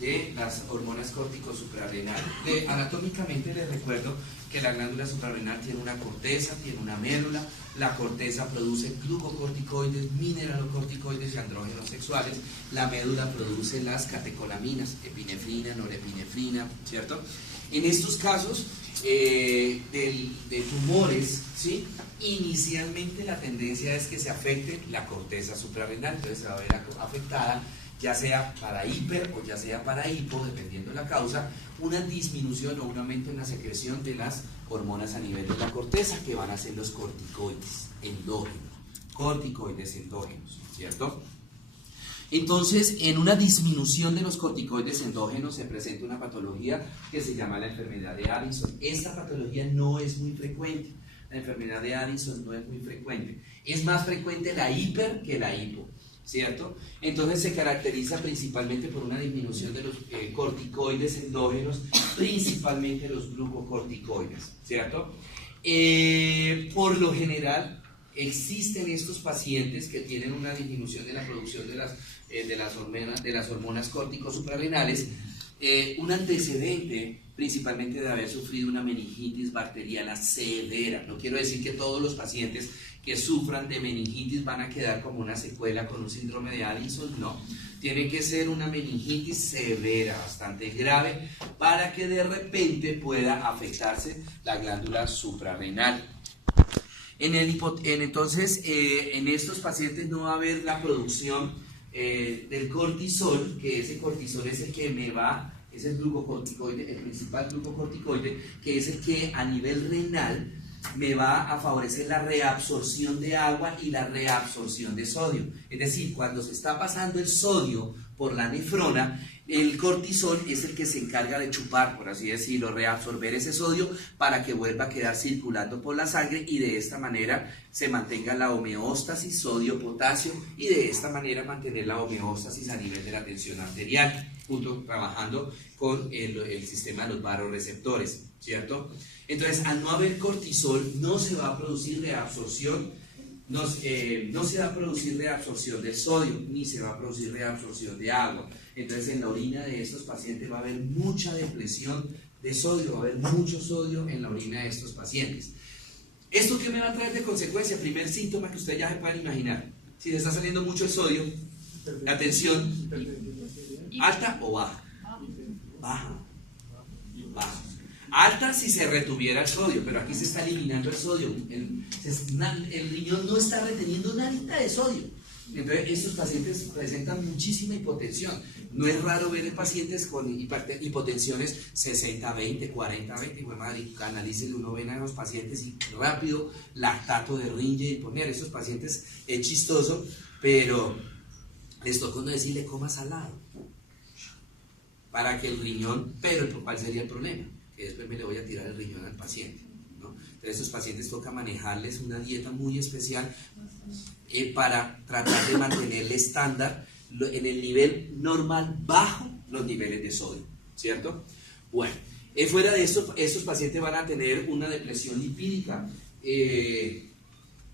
de las hormonas córtico-suprarrenales. Anatómicamente les recuerdo que la glándula suprarrenal tiene una corteza, tiene una médula. La corteza produce glucocorticoides, mineralocorticoides y andrógenos sexuales. La médula produce las catecolaminas, epinefrina, norepinefrina, ¿cierto? En estos casos de tumores, ¿sí? Inicialmente la tendencia es que se afecte la corteza suprarrenal, entonces se va a ver afectada, ya sea para hiper o ya sea para hipo, dependiendo de la causa, una disminución o un aumento en la secreción de las hormonas a nivel de la corteza, que van a ser los corticoides endógenos, ¿cierto? Entonces, en una disminución de los corticoides endógenos se presenta una patología que se llama la enfermedad de Addison. Esta patología no es muy frecuente, la enfermedad de Addison no es muy frecuente. Es más frecuente la hiper que la hipo, ¿cierto? Entonces se caracteriza principalmente por una disminución de los corticoides endógenos, principalmente los glucocorticoides, ¿cierto? Por lo general existen estos pacientes que tienen una disminución de la producción de las hormonas córtico-suprarrenales, un antecedente principalmente de haber sufrido una meningitis bacteriana severa. No quiero decir que todos los pacientes que sufran de meningitis van a quedar como una secuela con un síndrome de Addison, no. Tiene que ser una meningitis severa, bastante grave, para que de repente pueda afectarse la glándula suprarrenal. Entonces, en estos pacientes no va a haber la producción del cortisol, que ese cortisol es el que es el glucocorticoide, el principal glucocorticoide, que es el que a nivel renal me va a favorecer la reabsorción de agua y la reabsorción de sodio. Es decir, cuando se está pasando el sodio por la nefrona, el cortisol es el que se encarga de chupar, por así decirlo, reabsorber ese sodio para que vuelva a quedar circulando por la sangre y de esta manera se mantenga la homeostasis sodio-potasio y de esta manera mantener la homeostasis a nivel de la tensión arterial, trabajando con el sistema de los vasoreceptores, ¿cierto? Entonces, al no haber cortisol, no se va a producir reabsorción, no se va a producir reabsorción del sodio, ni se va a producir reabsorción de agua. Entonces, en la orina de estos pacientes va a haber mucha depresión de sodio, va a haber mucho sodio en la orina de estos pacientes. ¿Esto qué me va a traer de consecuencia? Primer síntoma que ustedes ya se pueden imaginar. Si le está saliendo mucho el sodio, la tensión, ¿alta o baja? Baja. Baja. Alta si se retuviera el sodio, pero aquí se está eliminando el sodio. El riñón no está reteniendo nada de sodio. Entonces, estos pacientes presentan muchísima hipotensión. No es raro ver pacientes con hipotensiones 60-20, 40-20. Bueno, madre, analícenlo, uno ven a los pacientes y rápido, lactato de Ringe y poner. Esos pacientes es chistoso, pero les toca uno decirle coma salado para que el riñón, pero ¿cuál sería el problema? Que después me le voy a tirar el riñón al paciente, ¿no? Entonces, estos pacientes toca manejarles una dieta muy especial para tratar de mantenerle estándar en el nivel normal bajo los niveles de sodio, ¿cierto? Bueno, fuera de esto, estos pacientes van a tener una depresión lipídica.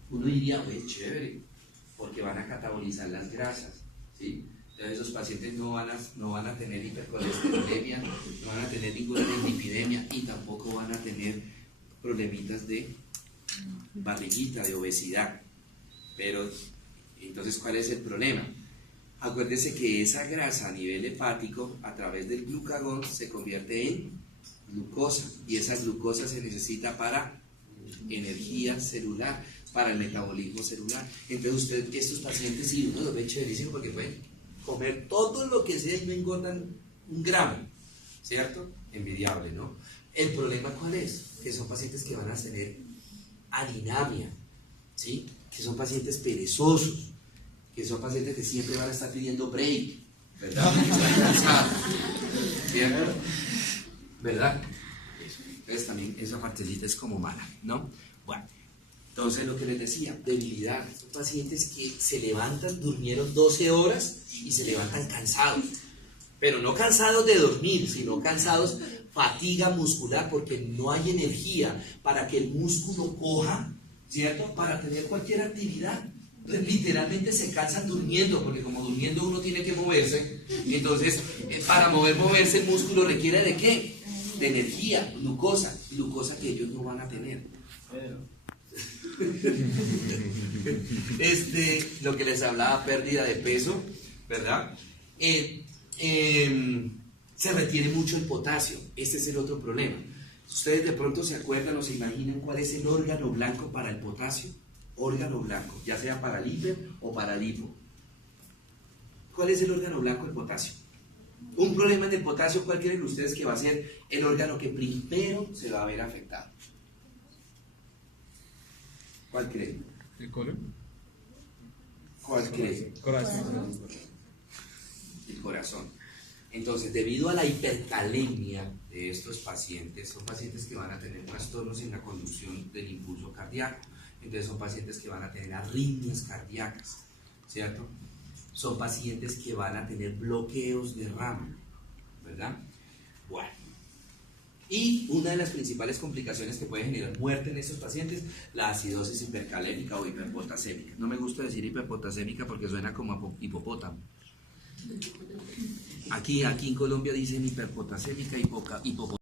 Uno diría, oye, chévere, porque van a catabolizar las grasas, ¿sí? Entonces, esos pacientes no van a tener hipercolesterolemia, no van a tener ninguna dislipidemia y tampoco van a tener problemitas de barriguita, de obesidad. Pero, entonces, ¿cuál es el problema? Acuérdense que esa grasa a nivel hepático, a través del glucagón, se convierte en glucosa, y esa glucosa se necesita para energía celular, para el metabolismo celular. Entonces, estos pacientes, sí, uno los ve chéverísimo porque pueden comer todo lo que sea y no engordan un gramo, ¿cierto? Envidiable, ¿no? El problema, ¿cuál es? Que son pacientes que van a tener adinamia, ¿sí? Que son pacientes perezosos, que son pacientes que siempre van a estar pidiendo break, ¿verdad? Porque están cansados, ¿cierto? ¿Verdad? Entonces también esa partecita es como mala, ¿no? Bueno, entonces lo que les decía, debilidad. Son pacientes que se levantan, durmieron 12 horas y se levantan cansados, pero no cansados de dormir, sino cansados, fatiga muscular, porque no hay energía para que el músculo coja, ¿cierto? Para tener cualquier actividad. Entonces, literalmente se cansan durmiendo, porque como durmiendo uno tiene que moverse, entonces para moverse el músculo requiere ¿de qué? De energía, glucosa que ellos no van a tener. Lo que les hablaba, pérdida de peso, ¿verdad? Se retiene mucho el potasio. Este es el otro problema. Ustedes de pronto se acuerdan o se imaginan cuál es el órgano blanco para el potasio. Órgano blanco, ya sea para el hiper o para el hipo. ¿Cuál es el órgano blanco del potasio? Un problema del potasio, ¿cuál creen ustedes que va a ser el órgano que primero se va a ver afectado? ¿Cuál creen? ¿El colon? ¿Cuál creen? Corazón. El corazón. Entonces, debido a la hipercalemia de estos pacientes, son pacientes que van a tener trastornos en la conducción del impulso cardíaco. Entonces, son pacientes que van a tener arritmias cardíacas, ¿cierto? Son pacientes que van a tener bloqueos de rama, ¿verdad? Bueno. Y una de las principales complicaciones que puede generar muerte en estos pacientes, la acidosis hipercalémica o hiperpotasémica. No me gusta decir hiperpotasémica porque suena como a hipopótamo. Aquí en Colombia dicen hiperpotasémica, hipopotámica.